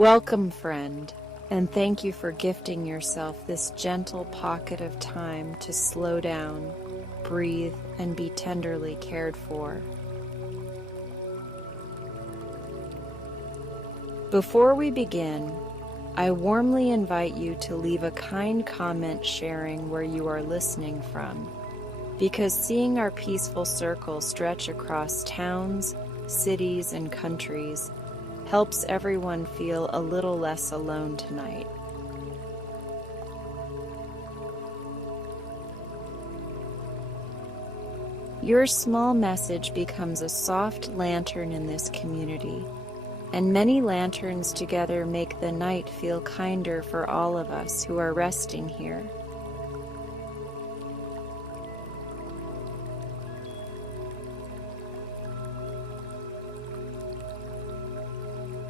Welcome, friend, and thank you for gifting yourself this gentle pocket of time to slow down, breathe, and be tenderly cared for. Before we begin, I warmly invite you to leave a kind comment sharing where you are listening from, because seeing our peaceful circle stretch across towns, cities, and countries helps everyone feel a little less alone tonight. Your small message becomes a soft lantern in this community, and many lanterns together make the night feel kinder for all of us who are resting here.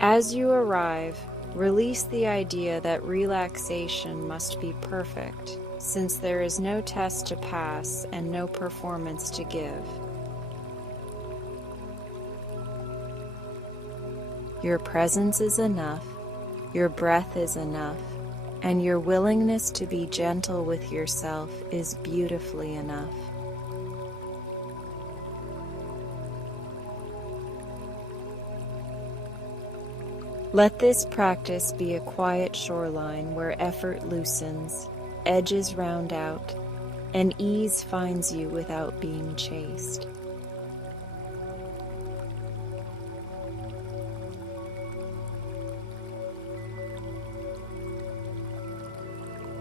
As you arrive, release the idea that relaxation must be perfect, since there is no test to pass and no performance to give. Your presence is enough, your breath is enough, and your willingness to be gentle with yourself is beautifully enough. Let this practice be a quiet shoreline where effort loosens, edges round out, and ease finds you without being chased.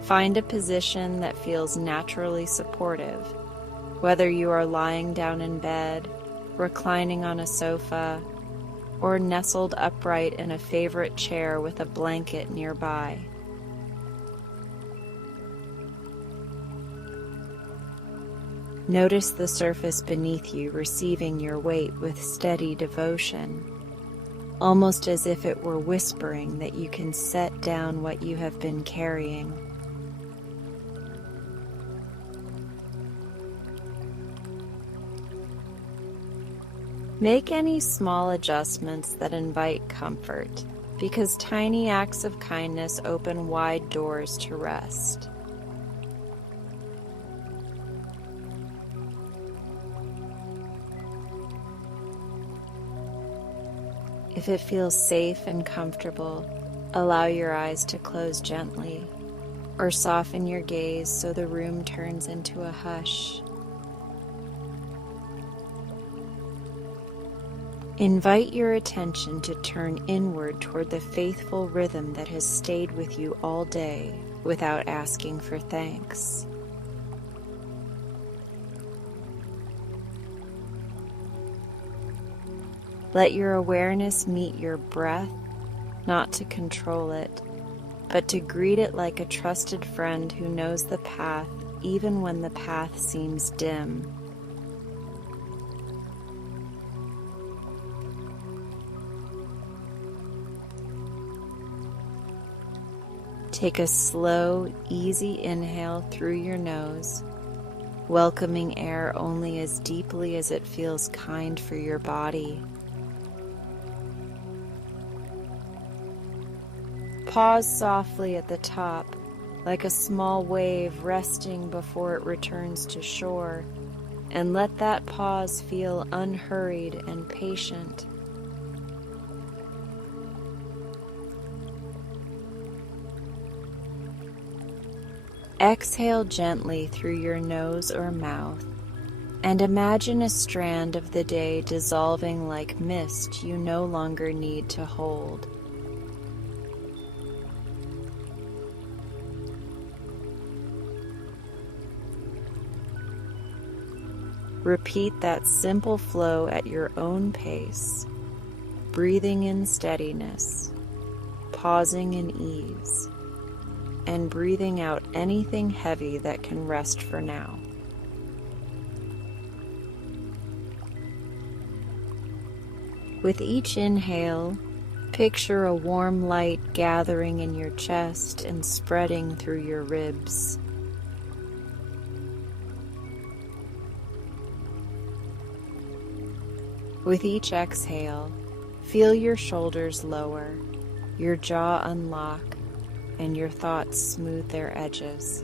Find a position that feels naturally supportive, whether you are lying down in bed, reclining on a sofa, or nestled upright in a favorite chair with a blanket nearby. Notice the surface beneath you receiving your weight with steady devotion, almost as if it were whispering that you can set down what you have been carrying. Make any small adjustments that invite comfort, because tiny acts of kindness open wide doors to rest. If it feels safe and comfortable, allow your eyes to close gently, or soften your gaze so the room turns into a hush. Invite your attention to turn inward toward the faithful rhythm that has stayed with you all day without asking for thanks. Let your awareness meet your breath, not to control it, but to greet it like a trusted friend who knows the path even when the path seems dim. Take a slow, easy inhale through your nose, welcoming air only as deeply as it feels kind for your body. Pause softly at the top, like a small wave resting before it returns to shore, and let that pause feel unhurried and patient. Exhale gently through your nose or mouth, and imagine a strand of the day dissolving like mist you no longer need to hold. Repeat that simple flow at your own pace, breathing in steadiness, pausing in ease, and breathing out anything heavy that can rest for now. With each inhale, picture a warm light gathering in your chest and spreading through your ribs. With each exhale, feel your shoulders lower, your jaw unlock, and your thoughts smooth their edges.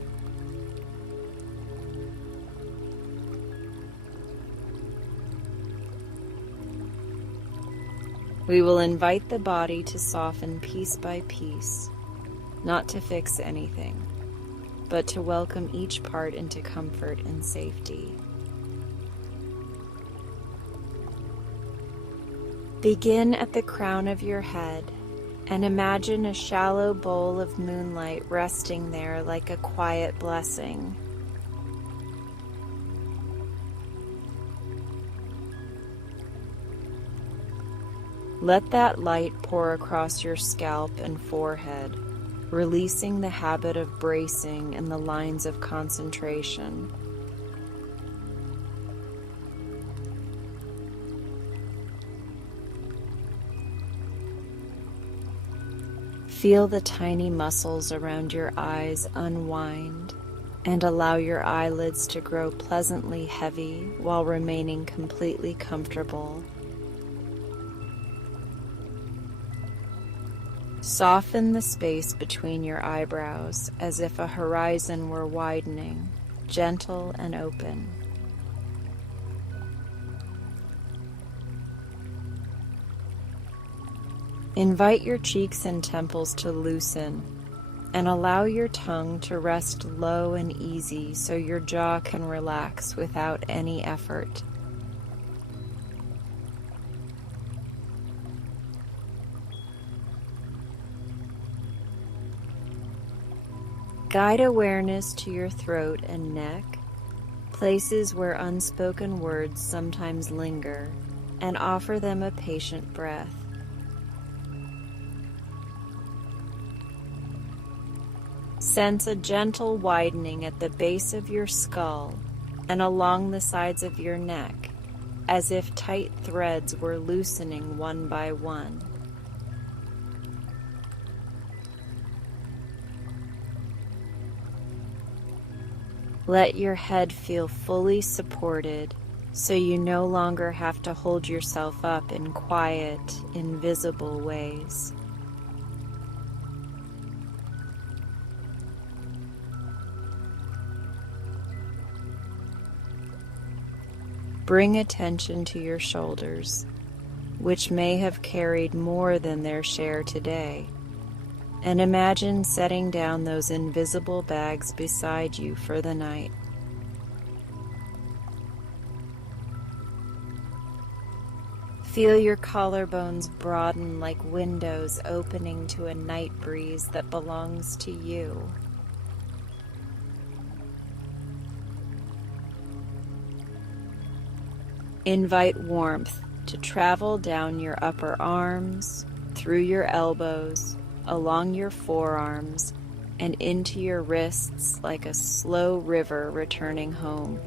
We will invite the body to soften piece by piece, not to fix anything, but to welcome each part into comfort and safety. Begin at the crown of your head and imagine a shallow bowl of moonlight resting there like a quiet blessing. Let that light pour across your scalp and forehead, releasing the habit of bracing and the lines of concentration. Feel the tiny muscles around your eyes unwind and allow your eyelids to grow pleasantly heavy while remaining completely comfortable. Soften the space between your eyebrows as if a horizon were widening, gentle and open. Invite your cheeks and temples to loosen and allow your tongue to rest low and easy so your jaw can relax without any effort. Guide awareness to your throat and neck, places where unspoken words sometimes linger, and offer them a patient breath. Sense a gentle widening at the base of your skull and along the sides of your neck, as if tight threads were loosening one by one. Let your head feel fully supported so you no longer have to hold yourself up in quiet, invisible ways. Bring attention to your shoulders, which may have carried more than their share today, and imagine setting down those invisible bags beside you for the night. Feel your collarbones broaden like windows opening to a night breeze that belongs to you. Invite warmth to travel down your upper arms, through your elbows, along your forearms, and into your wrists like a slow river returning home.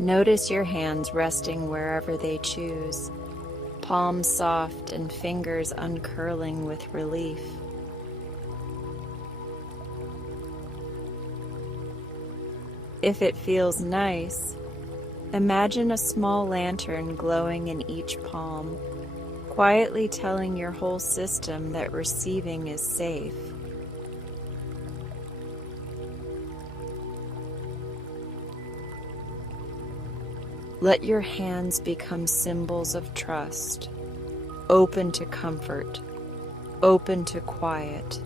Notice your hands resting wherever they choose, palms soft and fingers uncurling with relief. If it feels nice, imagine a small lantern glowing in each palm, quietly telling your whole system that receiving is safe. Let your hands become symbols of trust, open to comfort, open to quiet,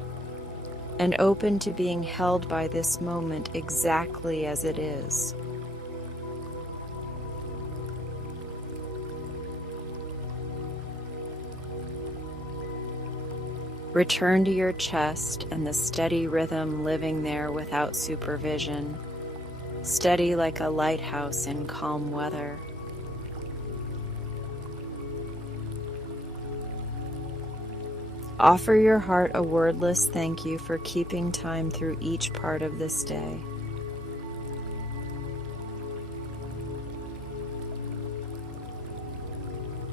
and open to being held by this moment exactly as it is. Return to your chest and the steady rhythm living there without supervision, steady like a lighthouse in calm weather. Offer your heart a wordless thank you for keeping time through each part of this day.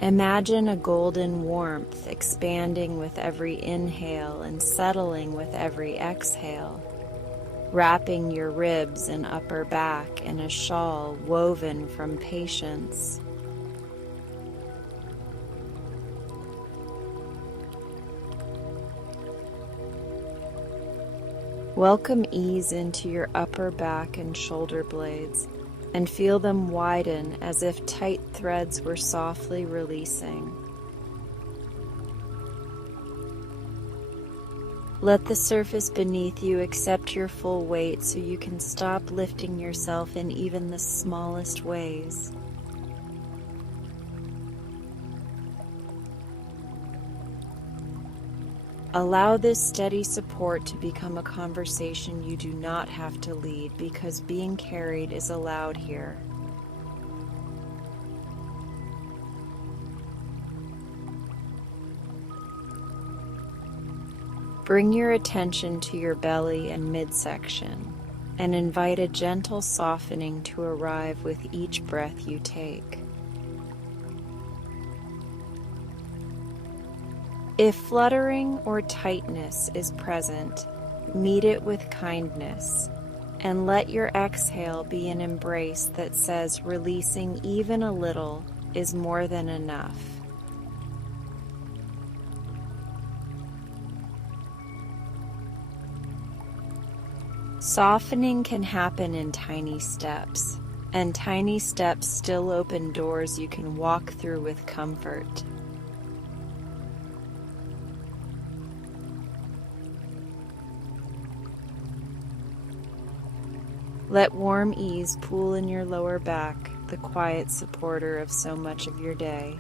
Imagine a golden warmth expanding with every inhale and settling with every exhale. wrapping your ribs and upper back in a shawl woven from patience. Welcome ease into your upper back and shoulder blades, and feel them widen as if tight threads were softly releasing. Let the surface beneath you accept your full weight so you can stop lifting yourself in even the smallest ways. Allow this steady support to become a conversation you do not have to lead, because being carried is allowed here. Bring your attention to your belly and midsection, and invite a gentle softening to arrive with each breath you take. If fluttering or tightness is present, meet it with kindness, and let your exhale be an embrace that says releasing even a little is more than enough. Softening can happen in tiny steps, and tiny steps still open doors you can walk through with comfort. Let warm ease pool in your lower back, the quiet supporter of so much of your day.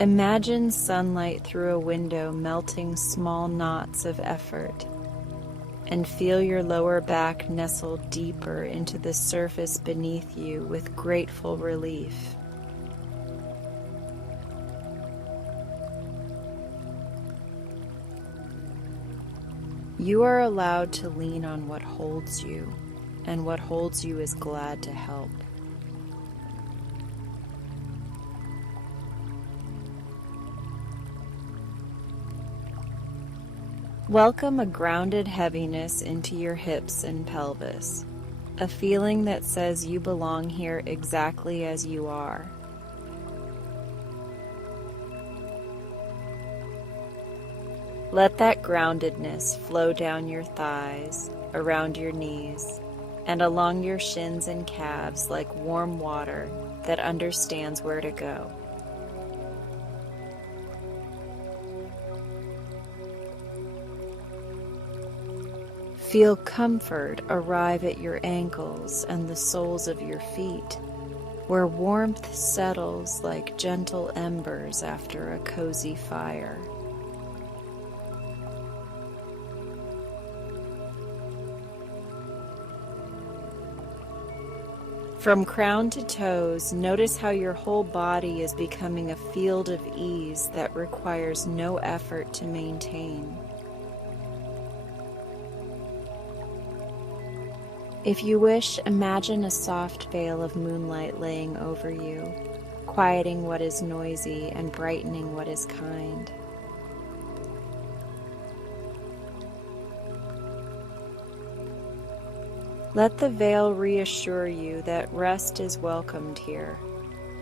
Imagine sunlight through a window melting small knots of effort, and feel your lower back nestle deeper into the surface beneath you with grateful relief. You are allowed to lean on what holds you, and what holds you is glad to help. Welcome a grounded heaviness into your hips and pelvis, a feeling that says you belong here exactly as you are. Let that groundedness flow down your thighs, around your knees, and along your shins and calves like warm water that understands where to go. Feel comfort arrive at your ankles and the soles of your feet, where warmth settles like gentle embers after a cozy fire. From crown to toes, notice how your whole body is becoming a field of ease that requires no effort to maintain. If you wish, imagine a soft veil of moonlight laying over you, quieting what is noisy and brightening what is kind. Let the veil reassure you that rest is welcomed here,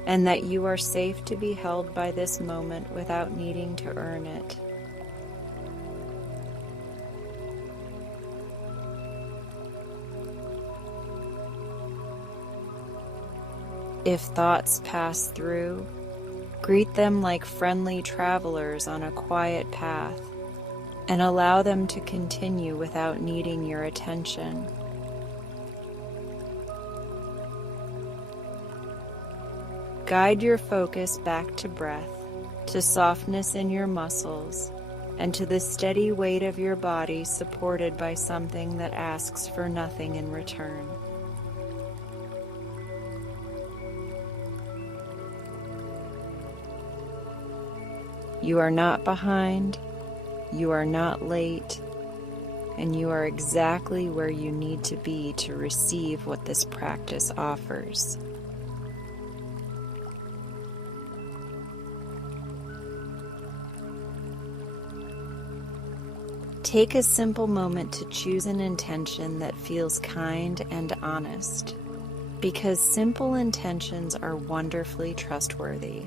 and that you are safe to be held by this moment without needing to earn it. If thoughts pass through, greet them like friendly travelers on a quiet path, and allow them to continue without needing your attention. Guide your focus back to breath, to softness in your muscles, and to the steady weight of your body supported by something that asks for nothing in return. You are not behind, you are not late, and you are exactly where you need to be to receive what this practice offers. Take a simple moment to choose an intention that feels kind and honest, because simple intentions are wonderfully trustworthy.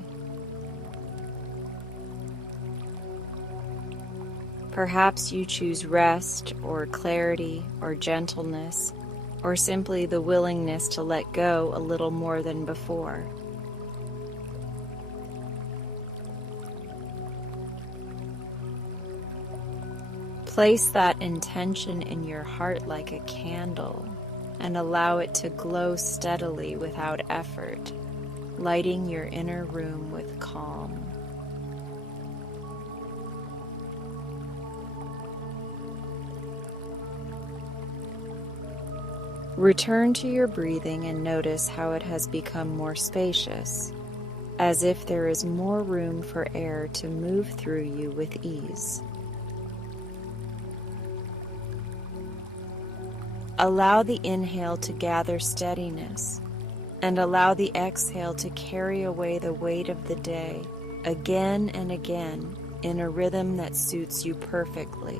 Perhaps you choose rest or clarity or gentleness, or simply the willingness to let go a little more than before. Place that intention in your heart like a candle and allow it to glow steadily without effort, lighting your inner room with calm. Return to your breathing and notice how it has become more spacious, as if there is more room for air to move through you with ease. Allow the inhale to gather steadiness, and allow the exhale to carry away the weight of the day, again and again, in a rhythm that suits you perfectly.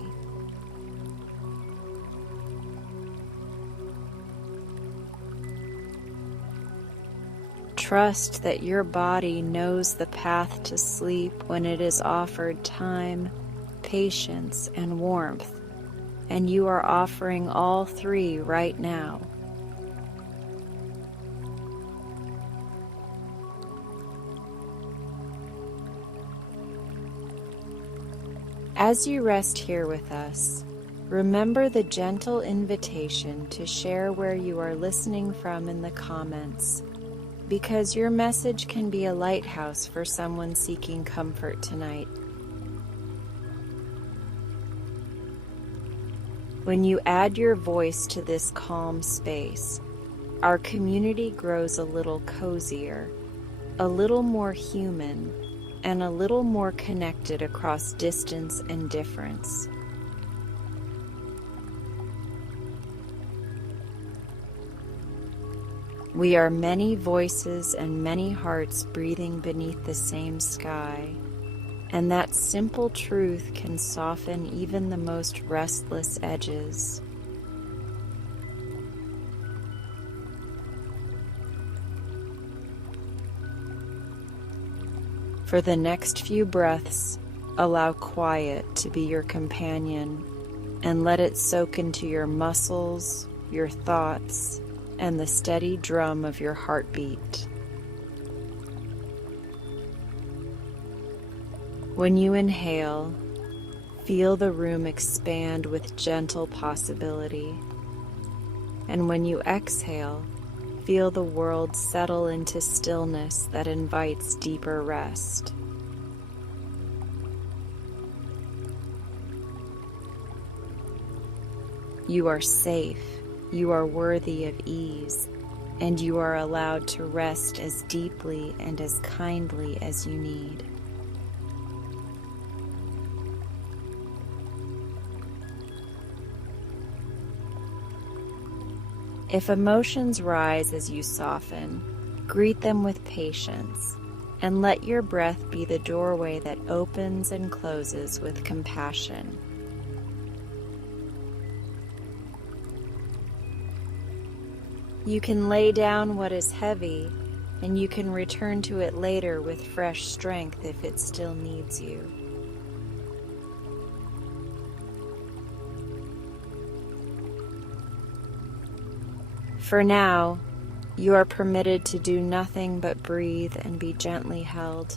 Trust that your body knows the path to sleep when it is offered time, patience, and warmth, and you are offering all three right now. As you rest here with us, remember the gentle invitation to share where you are listening from in the comments, because your message can be a lighthouse for someone seeking comfort tonight. When you add your voice to this calm space, our community grows a little cozier, a little more human, and a little more connected across distance and difference. We are many voices and many hearts breathing beneath the same sky, and that simple truth can soften even the most restless edges. For the next few breaths, allow quiet to be your companion, and let it soak into your muscles, your thoughts, and the steady drum of your heartbeat. When you inhale, feel the room expand with gentle possibility. And when you exhale, feel the world settle into stillness that invites deeper rest. You are safe. You are worthy of ease, and you are allowed to rest as deeply and as kindly as you need. If emotions rise as you soften, greet them with patience, and let your breath be the doorway that opens and closes with compassion. You can lay down what is heavy, and you can return to it later with fresh strength if it still needs you. For now, you are permitted to do nothing but breathe and be gently held.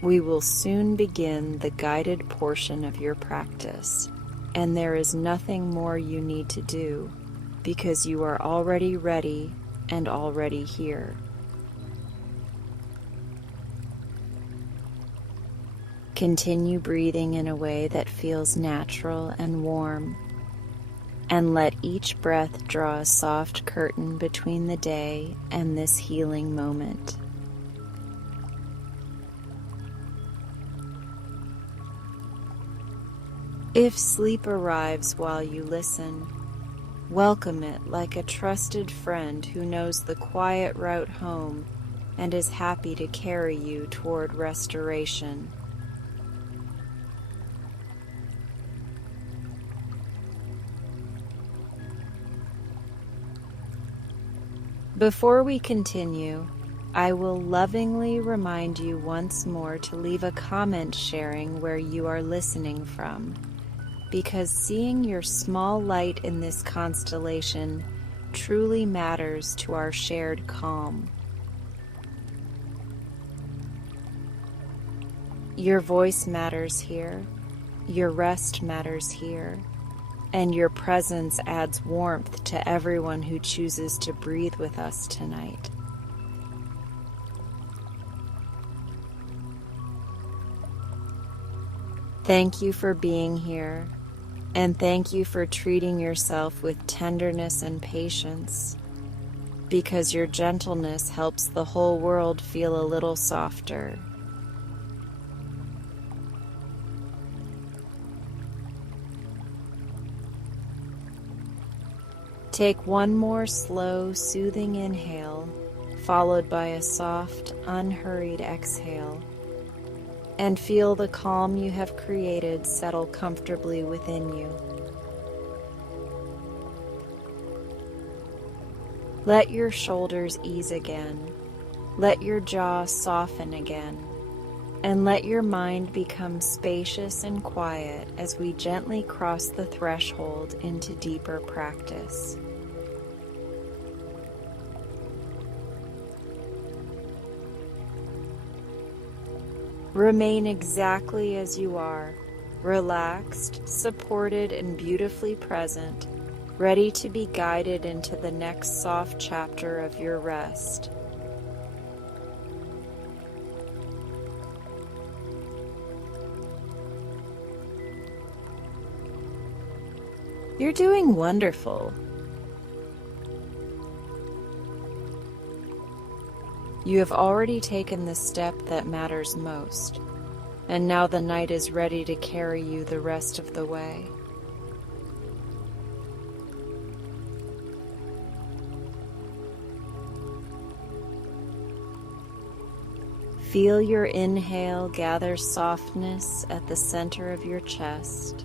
We will soon begin the guided portion of your practice, and there is nothing more you need to do because you are already ready and already here. Continue breathing in a way that feels natural and warm, and let each breath draw a soft curtain between the day and this healing moment. If sleep arrives while you listen, Welcome it like a trusted friend who knows the quiet route home and is happy to carry you toward restoration. Before we continue, I will lovingly remind you once more to leave a comment sharing where you are listening from, because seeing your small light in this constellation truly matters to our shared calm. Your voice matters here, your rest matters here, and your presence adds warmth to everyone who chooses to breathe with us tonight. Thank you for being here, and thank you for treating yourself with tenderness and patience, because your gentleness helps the whole world feel a little softer. Take one more slow, soothing inhale, followed by a soft, unhurried exhale, and feel the calm you have created settle comfortably within you. Let your shoulders ease again, let your jaw soften again, and let your mind become spacious and quiet as we gently cross the threshold into deeper practice. Remain exactly as you are, relaxed, supported, and beautifully present, ready to be guided into the next soft chapter of your rest. You're doing wonderful. You have already taken the step that matters most, and now the night is ready to carry you the rest of the way. Feel your inhale gather softness at the center of your chest,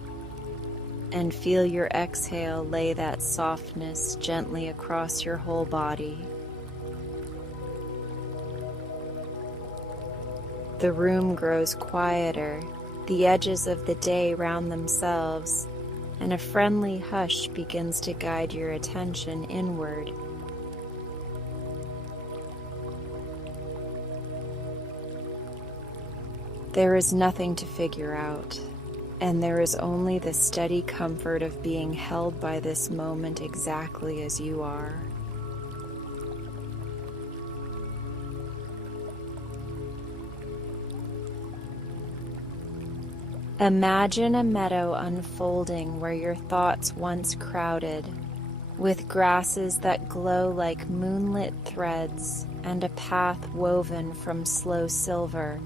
and feel your exhale lay that softness gently across your whole body. The room grows quieter, the edges of the day round themselves, and a friendly hush begins to guide your attention inward. There is nothing to figure out, and there is only the steady comfort of being held by this moment exactly as you are. Imagine a meadow unfolding where your thoughts once crowded, with grasses that glow like moonlit threads and a path woven from slow silver.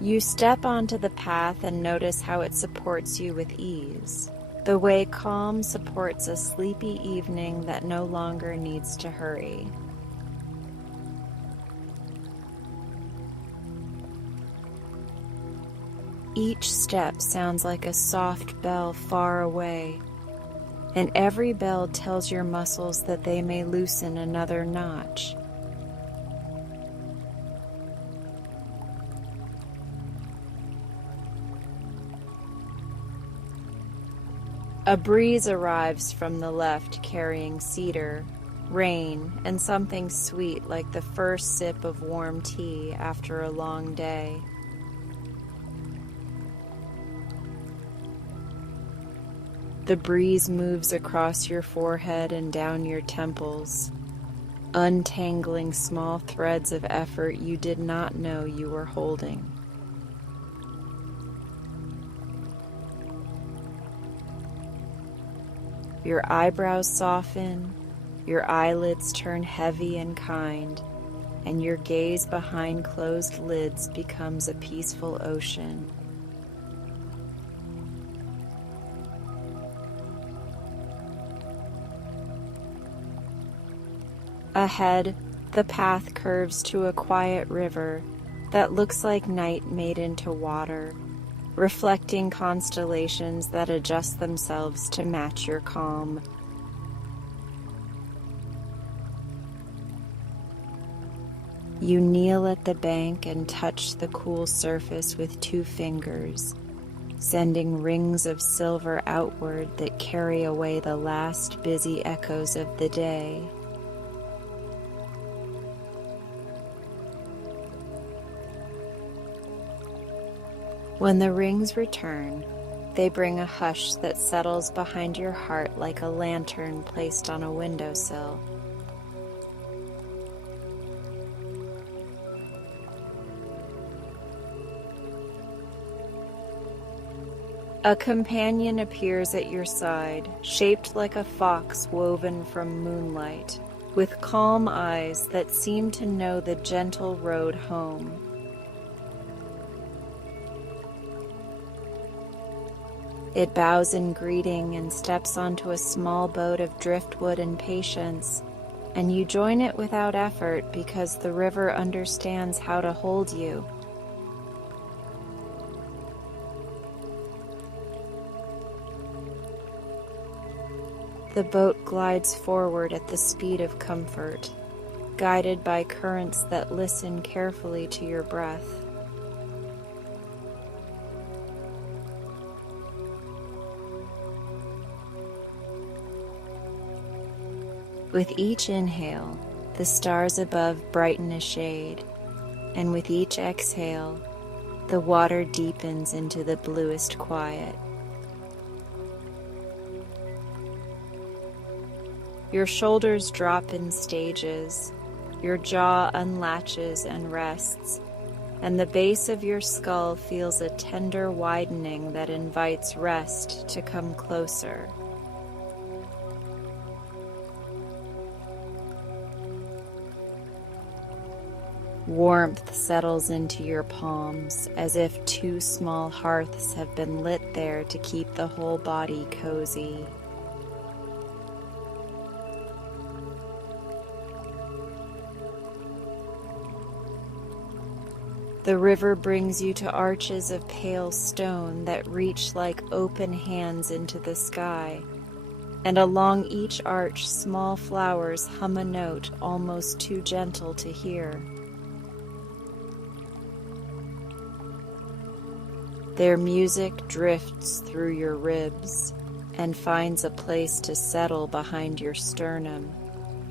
You step onto the path and notice how it supports you with ease, the way calm supports a sleepy evening that no longer needs to hurry. Each step sounds like a soft bell far away, and every bell tells your muscles that they may loosen another notch. A breeze arrives from the left carrying cedar, rain, and something sweet like the first sip of warm tea after a long day. The breeze moves across your forehead and down your temples, untangling small threads of effort you did not know you were holding. Your eyebrows soften, your eyelids turn heavy and kind, and your gaze behind closed lids becomes a peaceful ocean. Ahead, the path curves to a quiet river that looks like night made into water, reflecting constellations that adjust themselves to match your calm. You kneel at the bank and touch the cool surface with 2 fingers, sending rings of silver outward that carry away the last busy echoes of the day. When the rings return, they bring a hush that settles behind your heart like a lantern placed on a windowsill. A companion appears at your side, shaped like a fox woven from moonlight, with calm eyes that seem to know the gentle road home. It bows in greeting and steps onto a small boat of driftwood and patience, and you join it without effort because the river understands how to hold you. The boat glides forward at the speed of comfort, guided by currents that listen carefully to your breath. With each inhale, the stars above brighten a shade, and with each exhale, the water deepens into the bluest quiet. Your shoulders drop in stages, your jaw unlatches and rests, and the base of your skull feels a tender widening that invites rest to come closer. Warmth settles into your palms as if 2 small hearths have been lit there to keep the whole body cozy. The river brings you to arches of pale stone that reach like open hands into the sky, and along each arch small flowers hum a note almost too gentle to hear. Their music drifts through your ribs and finds a place to settle behind your sternum,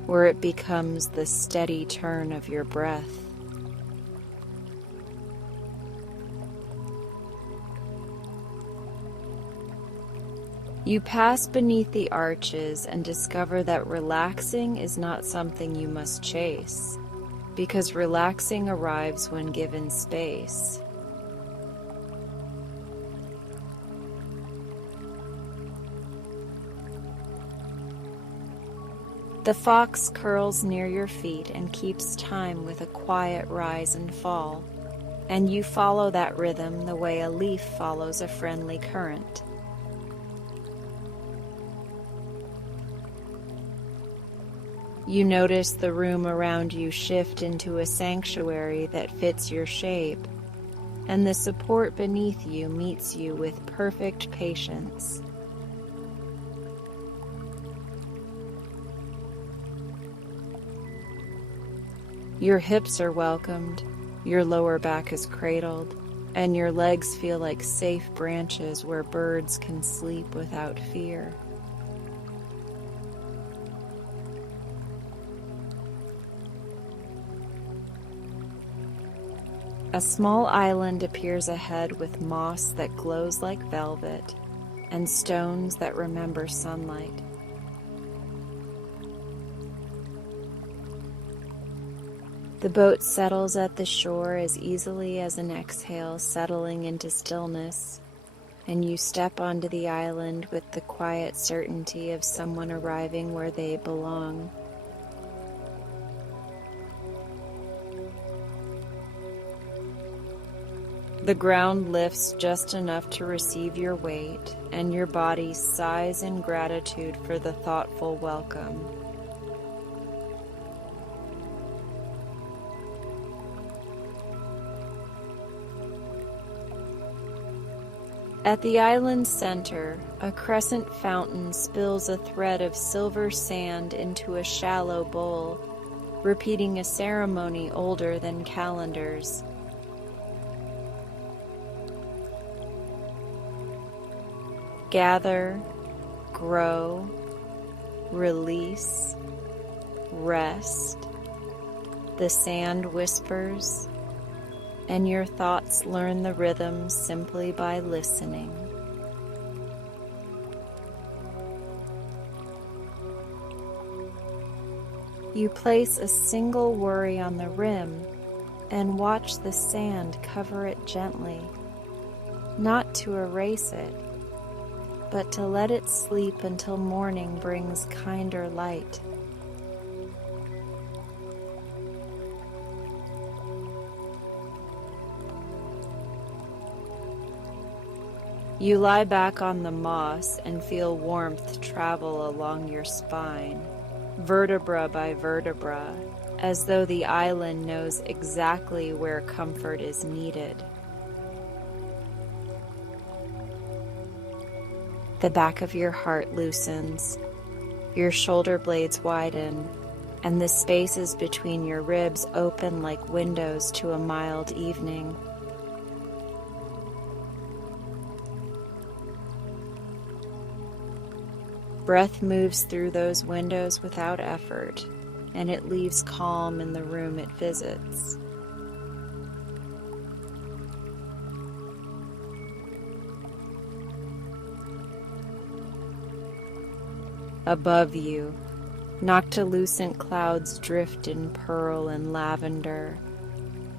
where it becomes the steady turn of your breath. You pass beneath the arches and discover that relaxing is not something you must chase, because relaxing arrives when given space. The fox curls near your feet and keeps time with a quiet rise and fall, and you follow that rhythm the way a leaf follows a friendly current. You notice the room around you shift into a sanctuary that fits your shape, and the support beneath you meets you with perfect patience. Your hips are welcomed, your lower back is cradled, and your legs feel like safe branches where birds can sleep without fear. A small island appears ahead with moss that glows like velvet and stones that remember sunlight. The boat settles at the shore as easily as an exhale, settling into stillness, and you step onto the island with the quiet certainty of someone arriving where they belong. The ground lifts just enough to receive your weight, and your body sighs in gratitude for the thoughtful welcome. At the island's center, a crescent fountain spills a thread of silver sand into a shallow bowl, repeating a ceremony older than calendars. Gather, grow, release, rest. The sand whispers, and your thoughts learn the rhythm simply by listening. You place a single worry on the rim and watch the sand cover it gently, not to erase it, but to let it sleep until morning brings kinder light. You lie back on the moss and feel warmth travel along your spine, vertebra by vertebra, as though the island knows exactly where comfort is needed. The back of your heart loosens, your shoulder blades widen, and the spaces between your ribs open like windows to a mild evening. Breath moves through those windows without effort, and it leaves calm in the room it visits. Above you, noctilucent clouds drift in pearl and lavender,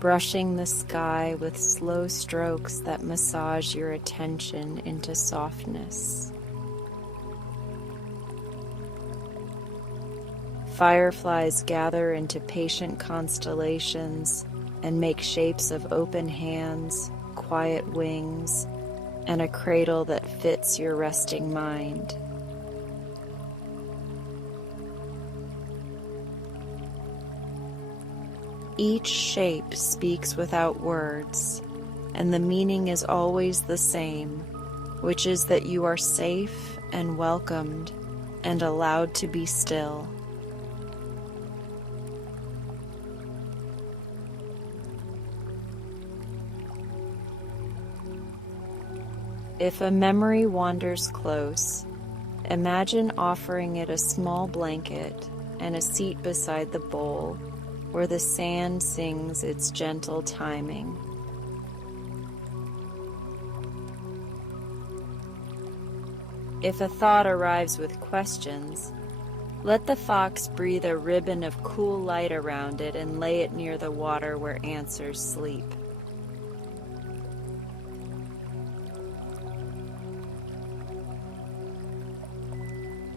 brushing the sky with slow strokes that massage your attention into softness. Fireflies gather into patient constellations and make shapes of open hands, quiet wings, and a cradle that fits your resting mind. Each shape speaks without words, and the meaning is always the same, which is that you are safe and welcomed and allowed to be still. If a memory wanders close, imagine offering it a small blanket and a seat beside the bowl where the sand sings its gentle timing. If a thought arrives with questions, let the fox breathe a ribbon of cool light around it and lay it near the water where answers sleep.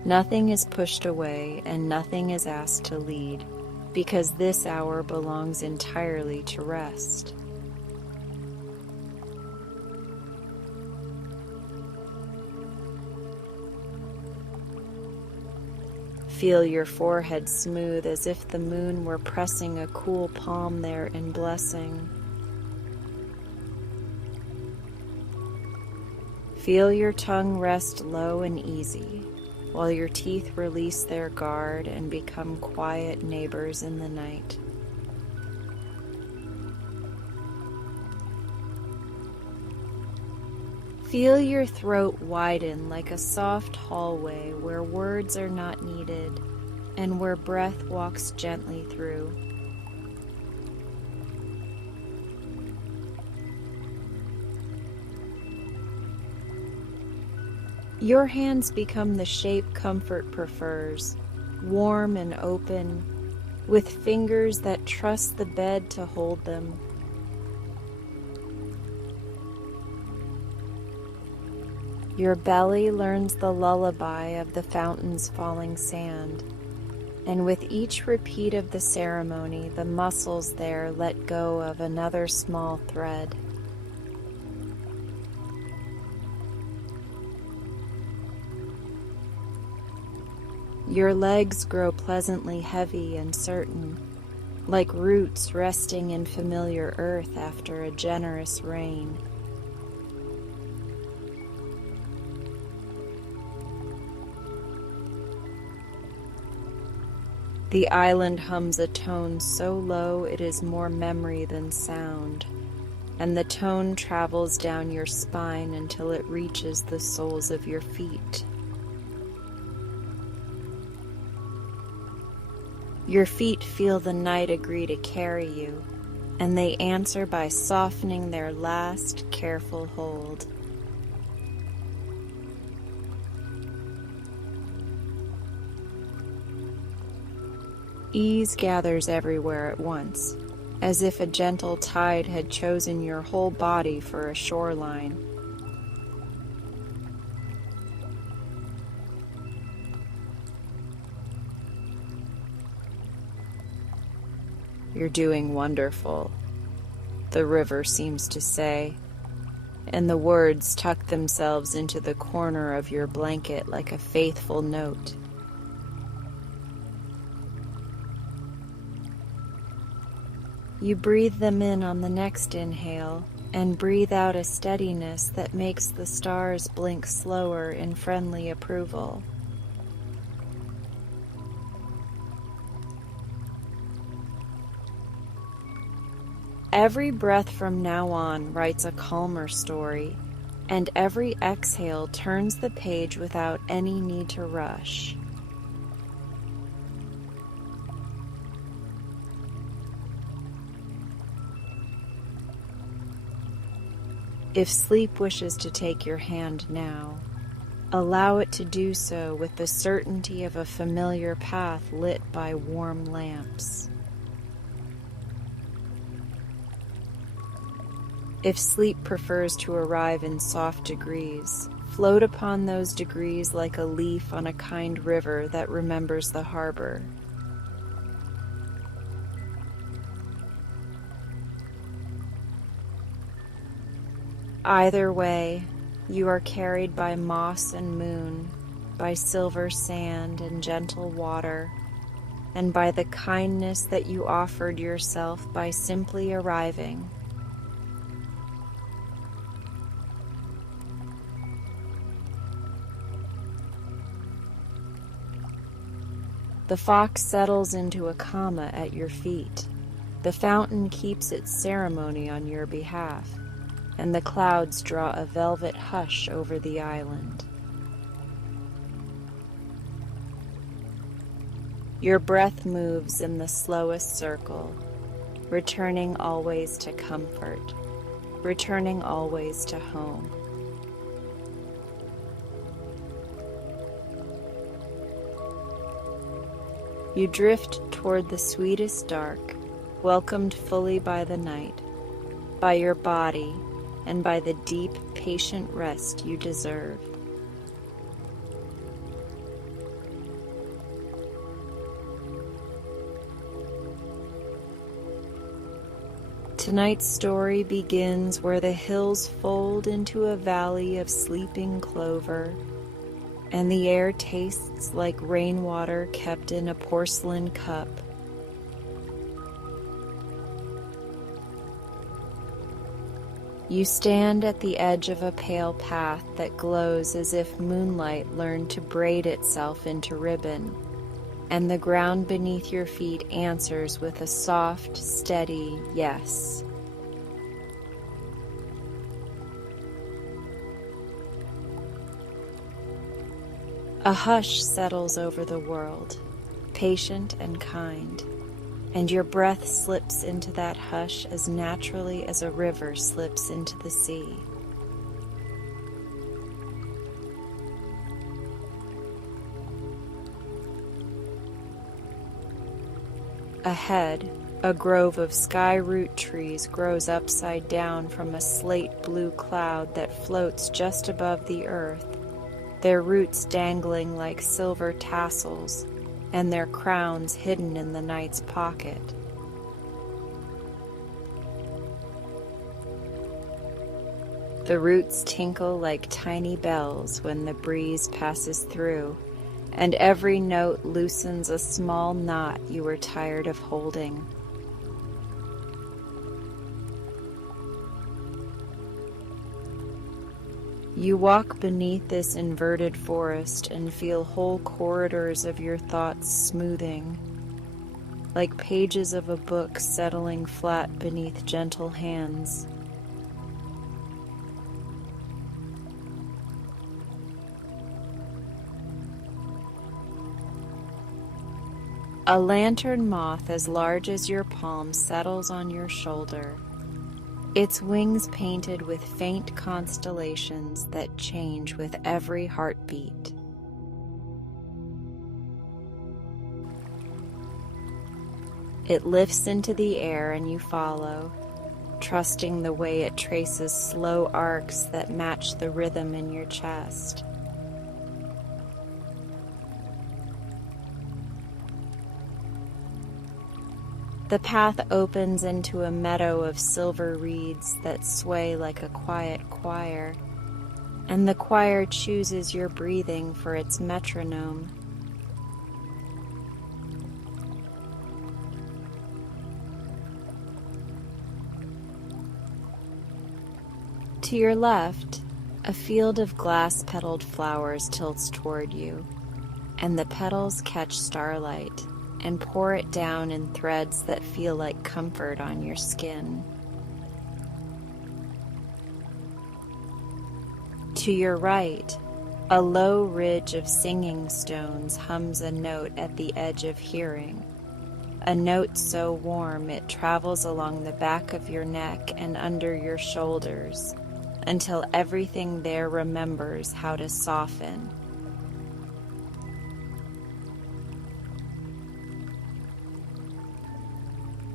Nothing is pushed away and nothing is asked to lead, because this hour belongs entirely to rest. Feel your forehead smooth as if the moon were pressing a cool palm there in blessing. Feel your tongue rest low and easy, while your teeth release their guard and become quiet neighbors in the night. Feel your throat widen like a soft hallway where words are not needed and where breath walks gently through. Your hands become the shape comfort prefers, warm and open, with fingers that trust the bed to hold them. Your belly learns the lullaby of the fountain's falling sand, and with each repeat of the ceremony, the muscles there let go of another small thread. Your legs grow pleasantly heavy and certain, like roots resting in familiar earth after a generous rain. The island hums a tone so low it is more memory than sound, and the tone travels down your spine until it reaches the soles of your feet. Your feet feel the night agree to carry you, and they answer by softening their last careful hold. Ease gathers everywhere at once, as if a gentle tide had chosen your whole body for a shoreline. You're doing wonderful, the river seems to say, and the words tuck themselves into the corner of your blanket like a faithful note. You breathe them in on the next inhale and breathe out a steadiness that makes the stars blink slower in friendly approval. Every breath from now on writes a calmer story, and every exhale turns the page without any need to rush. If sleep wishes to take your hand now, allow it to do so with the certainty of a familiar path lit by warm lamps. If sleep prefers to arrive in soft degrees, float upon those degrees like a leaf on a kind river that remembers the harbor. Either way, you are carried by moss and moon, by silver sand and gentle water, and by the kindness that you offered yourself by simply arriving. The fox settles into a comma at your feet. The fountain keeps its ceremony on your behalf, and the clouds draw a velvet hush over the island. Your breath moves in the slowest circle, returning always to comfort, returning always to home. You drift toward the sweetest dark, welcomed fully by the night, by your body, and by the deep, patient rest you deserve. Tonight's story begins where the hills fold into a valley of sleeping clover, and the air tastes like rainwater kept in a porcelain cup. You stand at the edge of a pale path that glows as if moonlight learned to braid itself into ribbon, and the ground beneath your feet answers with a soft, steady yes. A hush settles over the world, patient and kind, and your breath slips into that hush as naturally as a river slips into the sea. Ahead, a grove of sky-root trees grows upside down from a slate-blue cloud that floats just above the earth, their roots dangling like silver tassels, and their crowns hidden in the night's pocket. The roots tinkle like tiny bells when the breeze passes through, and every note loosens a small knot you were tired of holding. You walk beneath this inverted forest and feel whole corridors of your thoughts smoothing, like pages of a book settling flat beneath gentle hands. A lantern moth as large as your palm settles on your shoulder, its wings painted with faint constellations that change with every heartbeat. It lifts into the air and you follow, trusting the way it traces slow arcs that match the rhythm in your chest. The path opens into a meadow of silver reeds that sway like a quiet choir, and the choir chooses your breathing for its metronome. To your left, a field of glass-petaled flowers tilts toward you, and the petals catch starlight and pour it down in threads that feel like comfort on your skin. To your right, a low ridge of singing stones hums a note at the edge of hearing, a note so warm it travels along the back of your neck and under your shoulders until everything there remembers how to soften.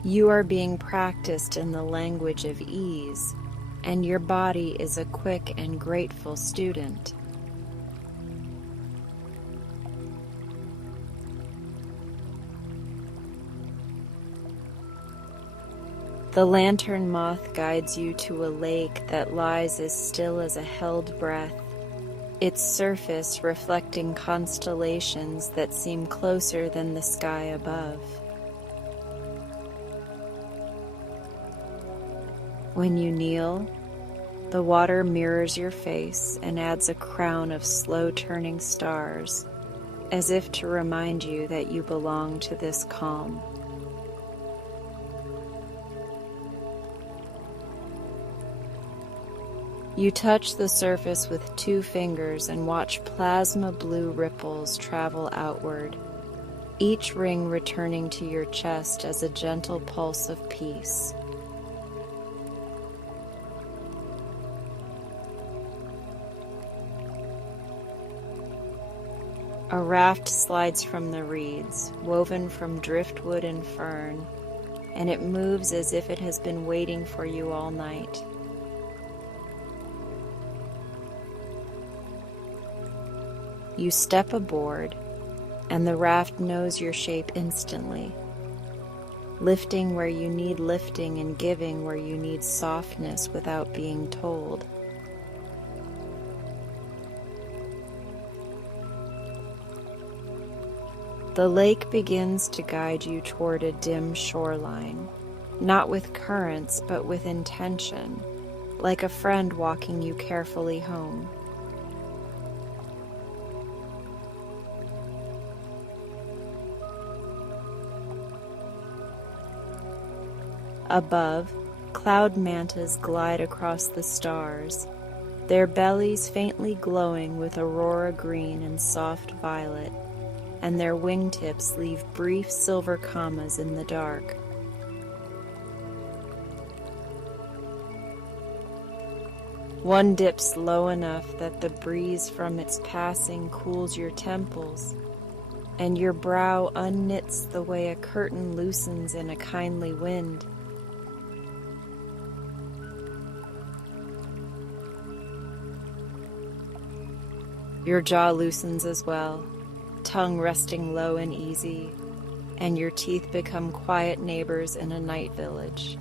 You are being practiced in the language of ease, and your body is a quick and grateful student. The lantern moth guides you to a lake that lies as still as a held breath, its surface reflecting constellations that seem closer than the sky above. When you kneel, the water mirrors your face and adds a crown of slow-turning stars, as if to remind you that you belong to this calm. You touch the surface with 2 fingers and watch plasma blue ripples travel outward, each ring returning to your chest as a gentle pulse of peace. A raft slides from the reeds, woven from driftwood and fern, and it moves as if it has been waiting for you all night. You step aboard, and the raft knows your shape instantly, lifting where you need lifting and giving where you need softness without being told. The lake begins to guide you toward a dim shoreline, not with currents but with intention, like a friend walking you carefully home. Above, cloud mantas glide across the stars, their bellies faintly glowing with aurora green and soft violet, and their wingtips leave brief silver commas in the dark. One dips low enough that the breeze from its passing cools your temples, and your brow unknits the way a curtain loosens in a kindly wind. Your jaw loosens as well, tongue resting low and easy, and your teeth become quiet neighbors in a night village.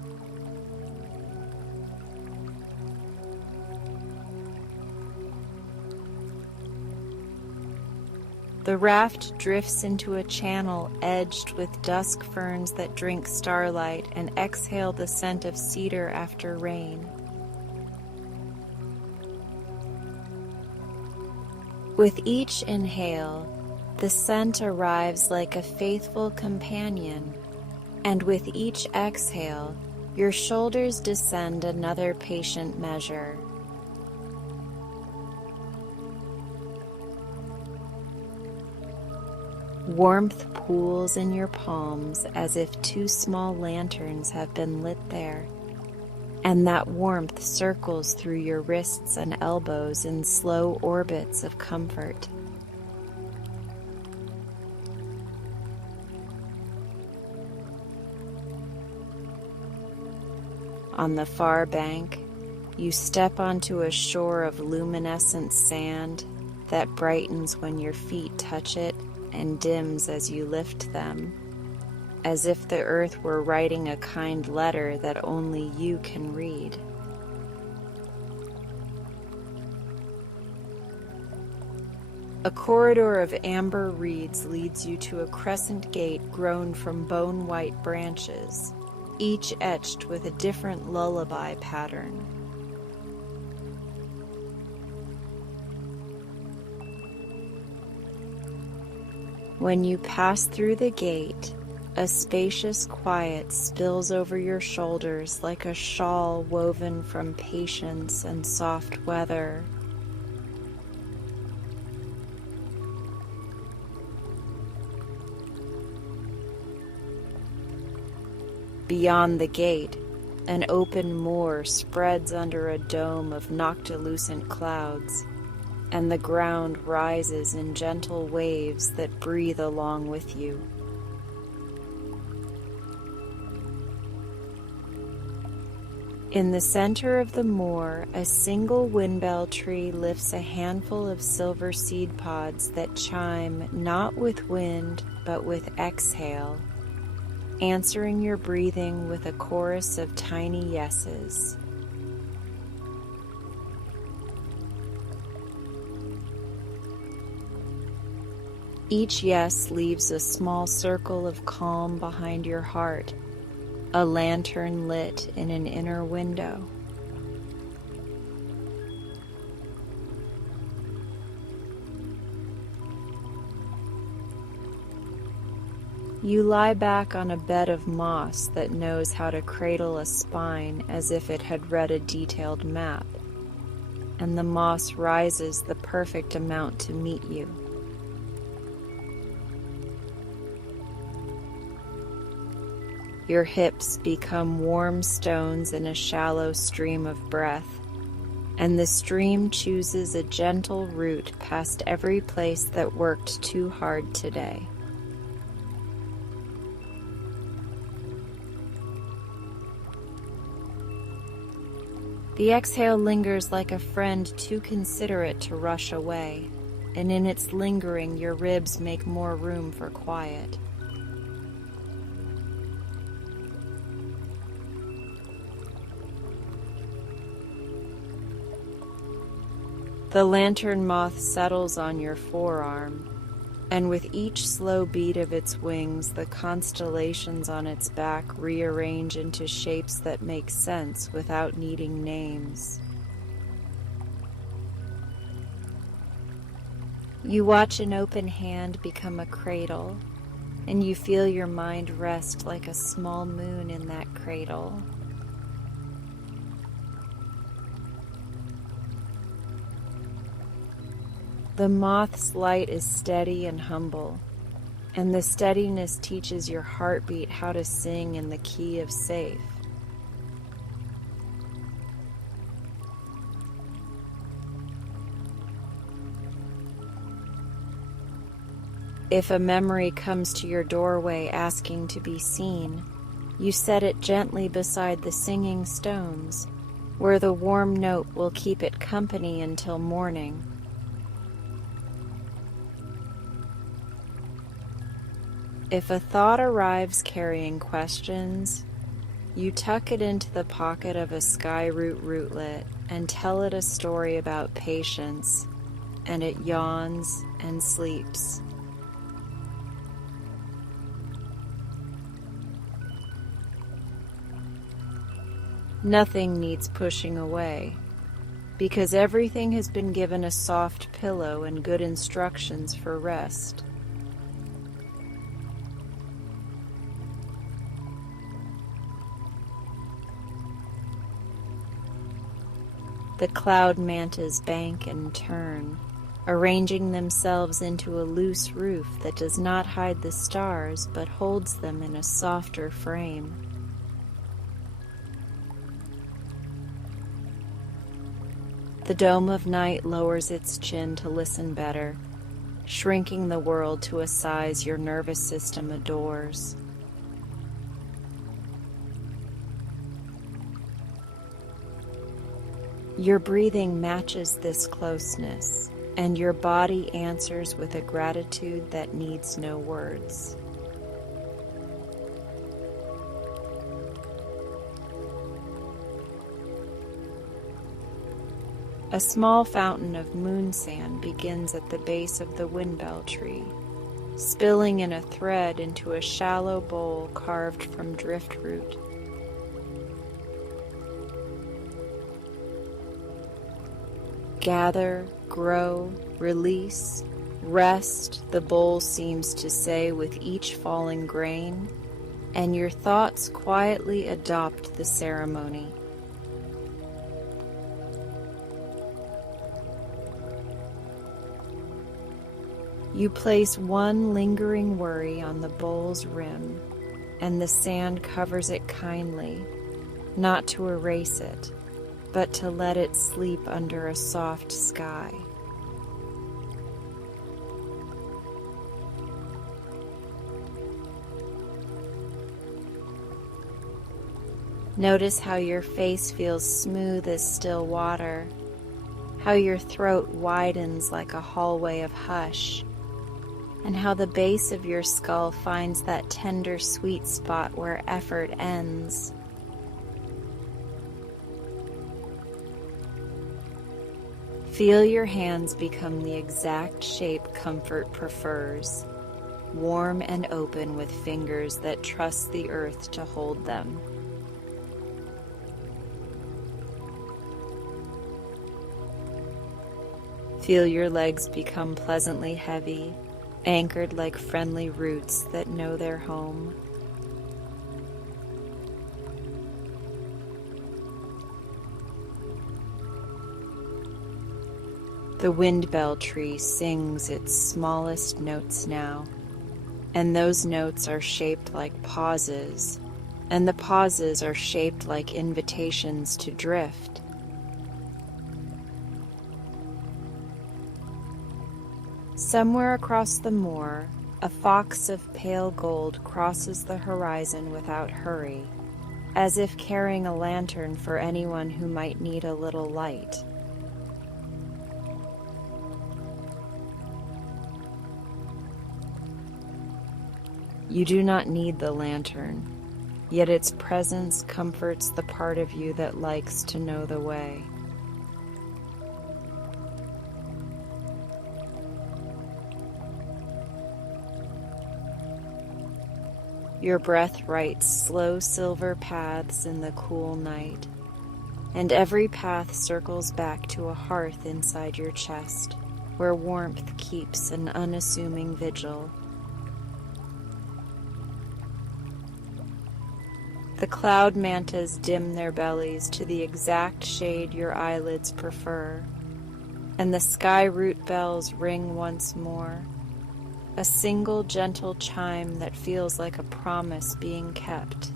The raft drifts into a channel edged with dusk ferns that drink starlight and exhale the scent of cedar after rain. With each inhale, the scent arrives like a faithful companion, And with each exhale, your shoulders descend another patient measure. Warmth pools in your palms as if two small lanterns have been lit there, and that warmth circles through your wrists and elbows in slow orbits of comfort. On the far bank, you step onto a shore of luminescent sand that brightens when your feet touch it and dims as you lift them, as if the earth were writing a kind letter that only you can read. A corridor of amber reeds leads you to a crescent gate grown from bone-white branches, each etched with a different lullaby pattern. When you pass through the gate, a spacious quiet spills over your shoulders like a shawl woven from patience and soft weather. Beyond the gate, an open moor spreads under a dome of noctilucent clouds, and the ground rises in gentle waves that breathe along with you. In the center of the moor, a single windbell tree lifts a handful of silver seed pods that chime not with wind, but with exhale, answering your breathing with a chorus of tiny yeses. Each yes leaves a small circle of calm behind your heart, a lantern lit in an inner window. You lie back on a bed of moss that knows how to cradle a spine as if it had read a detailed map, and the moss rises the perfect amount to meet you. Your hips become warm stones in a shallow stream of breath, and the stream chooses a gentle route past every place that worked too hard today. The exhale lingers like a friend too considerate to rush away, and in its lingering your ribs make more room for quiet. The lantern moth settles on your forearm, and with each slow beat of its wings, the constellations on its back rearrange into shapes that make sense without needing names. You watch an open hand become a cradle, and you feel your mind rest like a small moon in that cradle. The moth's light is steady and humble, and the steadiness teaches your heartbeat how to sing in the key of safe. If a memory comes to your doorway asking to be seen, you set it gently beside the singing stones, where the warm note will keep it company until morning. If a thought arrives carrying questions, you tuck it into the pocket of a skyroot rootlet and tell it a story about patience, and it yawns and sleeps. Nothing needs pushing away, because everything has been given a soft pillow and good instructions for rest. The cloud mantas bank and turn, arranging themselves into a loose roof that does not hide the stars but holds them in a softer frame. The dome of night lowers its chin to listen better, shrinking the world to a size your nervous system adores. Your breathing matches this closeness, and your body answers with a gratitude that needs no words. A small fountain of moon sand begins at the base of the windbell tree, spilling in a thread into a shallow bowl carved from driftroot. Gather, grow, release, rest, the bowl seems to say with each falling grain, and your thoughts quietly adopt the ceremony. You place one lingering worry on the bowl's rim, and the sand covers it kindly, not to erase it, but to let it sleep under a soft sky. Notice how your face feels smooth as still water, how your throat widens like a hallway of hush, and how the base of your skull finds that tender sweet spot where effort ends. Feel your hands become the exact shape comfort prefers, warm and open with fingers that trust the earth to hold them. Feel your legs become pleasantly heavy, anchored like friendly roots that know their home. The windbell tree sings its smallest notes now, and those notes are shaped like pauses, and the pauses are shaped like invitations to drift. Somewhere across the moor, a fox of pale gold crosses the horizon without hurry, as if carrying a lantern for anyone who might need a little light. You do not need the lantern, yet its presence comforts the part of you that likes to know the way. Your breath writes slow silver paths in the cool night, and every path circles back to a hearth inside your chest, where warmth keeps an unassuming vigil. The cloud mantas dim their bellies to the exact shade your eyelids prefer, and the sky root bells ring once more, a single gentle chime that feels like a promise being kept.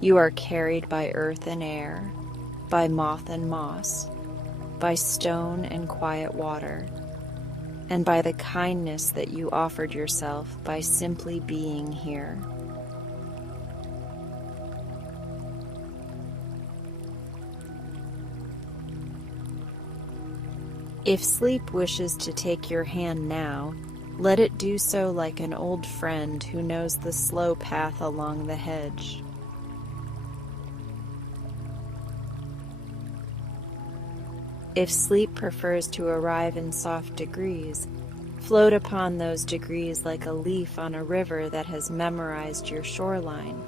You are carried by earth and air, by moth and moss, by stone and quiet water, and by the kindness that you offered yourself by simply being here. If sleep wishes to take your hand now, let it do so like an old friend who knows the slow path along the hedge. If sleep prefers to arrive in soft degrees, float upon those degrees like a leaf on a river that has memorized your shoreline.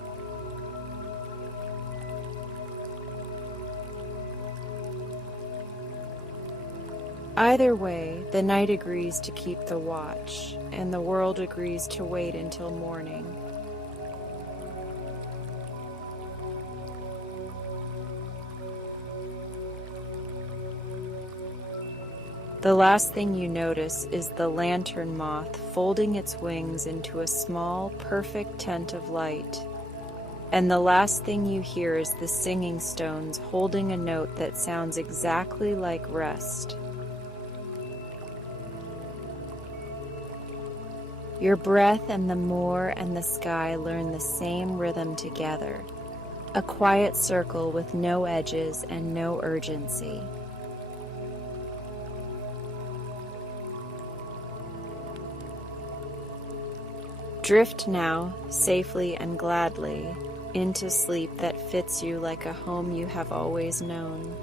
Either way, the night agrees to keep the watch, and the world agrees to wait until morning. The last thing you notice is the lantern moth folding its wings into a small, perfect tent of light. And the last thing you hear is the singing stones holding a note that sounds exactly like rest. Your breath and the moor and the sky learn the same rhythm together, a quiet circle with no edges and no urgency. Drift now, safely and gladly, into sleep that fits you like a home you have always known.